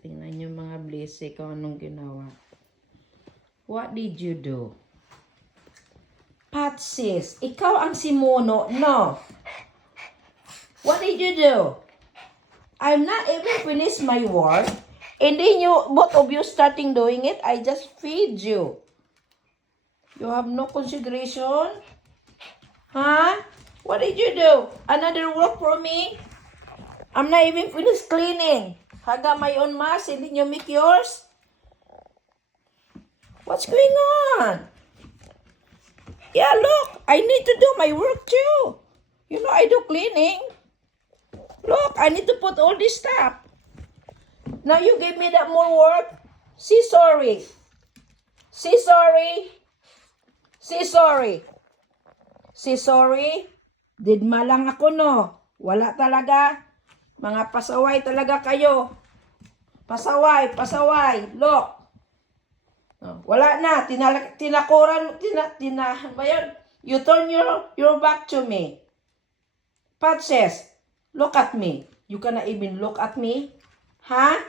Tingnan nyo mga blessing kung anong ginawa. What did you do? Patsis, ikaw ang simono. No. What did you do? I'm not even finished my work. And then you, both of you starting doing it, I just feed you. You have no consideration? Huh? What did you do? Another work for me? I'm not even finished cleaning. I got my own mess and then you make yours? What's going on? Yeah, look, I need to do my work too. You know, I do cleaning. Look, I need to put all this stuff. Now you give me that more work. Say sorry. Say sorry. Say sorry. Say sorry. Didma lang ako, no? Wala talaga. Mga pasaway talaga kayo. Pasaway, pasaway. Look. Oh, wala na. Tinakuran. Ba yun? You turn your back to me. Pat says, look at me. You cannot even look at me. Huh?